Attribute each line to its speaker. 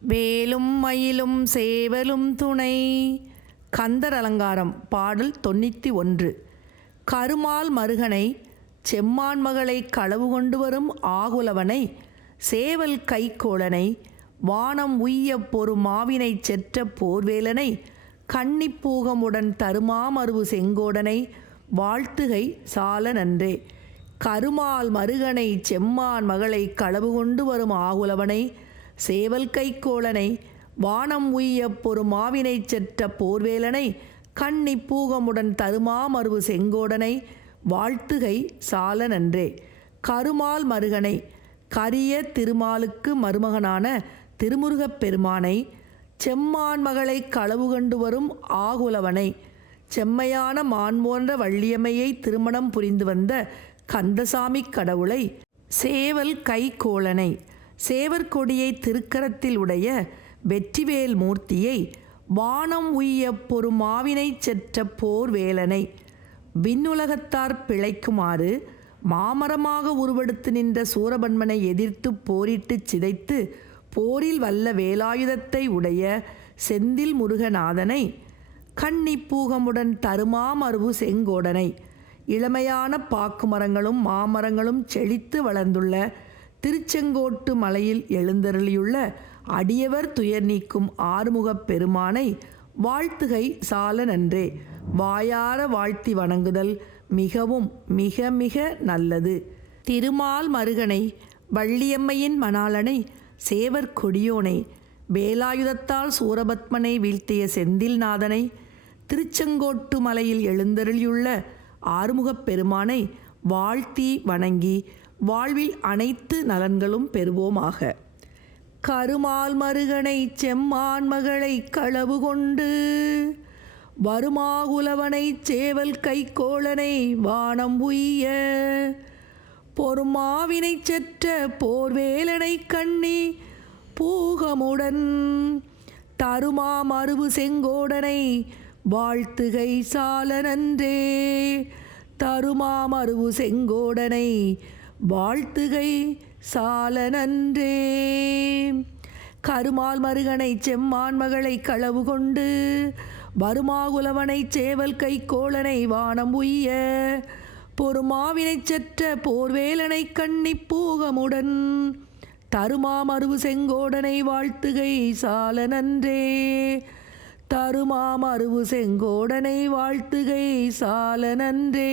Speaker 1: வேலும் மயிலும் சேவலும் துணை. கந்தர் அலங்காரம் பாடல் தொண்ணூற்றி ஒன்று. கருமால் மருகனை செம்மான் மகளை களவு கொண்டு வரும் ஆகுலவனை சேவல் கைக்கோளனை வானம் உய்ய பொறு மாவினைச் செற்ற போர்வேலனை கன்னிப்பூகமுடன் தருமாமருவு செங்கோடனை வாழ்த்துகை சால நன்றே. கருமால் மருகனை செம்மான் மகளை களவு கொண்டு வரும் ஆகுலவனை சேவல் கைக்கோளனை வானம் உய்ய பொறு மாவினைச் செற்ற போர்வேலனை கண்ணி பூகமுடன் தருமாமருவு செங்கோடனை வாழ்த்துகை சால நன்றே. கருமால் மருகனை கரிய திருமாலுக்கு மருமகனான திருமுருகப் பெருமானை செம்மான் மகளை களவு கண்டு வரும் ஆகுலவனை செம்மையான மான் போன்ற வள்ளியம்மையை திருமணம் புரிந்து வந்த கந்தசாமி கடவுளை சேவல் கைக்கோளனை சேவற்கொடியை திருக்கரத்தில் உடைய வெற்றிவேல் மூர்த்தியை வானம் உய்ய பொறு மாவினைச் செற்ற போர் வேலனை விண்ணுலகத்தார் பிழைக்குமாறு மாமரமாக உருவெடுத்து நின்ற சூரபன்மனை எதிர்த்து போரிட்டு சிதைத்து போரில் வல்ல வேலாயுதத்தை உடைய செந்தில் முருகநாதனை கன்னிப்பூகமுடன் தருமாமருவு செங்கோடனை இளமையான பாக்கு மரங்களும் மாமரங்களும் செழித்து வளர்ந்துள்ள திருச்செங்கோட்டு மலையில் எழுந்தருளியுள்ள அடியவர் துயர் நீக்கும் ஆறுமுகப் பெருமானை வாழ்த்துகை சால நன்றே வாயார வாழ்த்தி வணங்குதல் மிகவும் மிக மிக நல்லது. திருமால் மருகனை வள்ளியம்மையின் மணாளனை சேவர் கொடியோனை வேலாயுதத்தால் சூரபத்மனை வீழ்த்திய செந்தில்நாதனை திருச்செங்கோட்டு மலையில் எழுந்தருளியுள்ள ஆறுமுகப் பெருமானை வாழ்த்தி வணங்கி வாழ்வில் அனைத்து நலன்களும் பெறுவோமாக. கருமால் மருகனை செம்மான் மகளை களவு கொண்டு வருமாகுலவனை சேவல் கைக்கோளனை வானம் உய்ய பொறுமாவினை செற்ற போர்வேலனை கண்ணி பூகமுடன் தருமா மருவு செங்கோடனை வாழ்த்துகை சால நன்றே தருமா மருவு செங்கோடனை வாழ்த்துகை சால நன்றே கருமால் மருகனை செம்மான் மகளை களவு கொண்டு வருமாகுலவனை சேவல் கை கோளனை வானம் உய்ய பொறுமாவினை செற்ற போர்வேலனை கண்ணி பூகமுடன் தருமாமருவு செங்கோடனை வாழ்த்துகை சால நன்றே தருமாமருவு செங்கோடனை வாழ்த்துகை சால நன்றே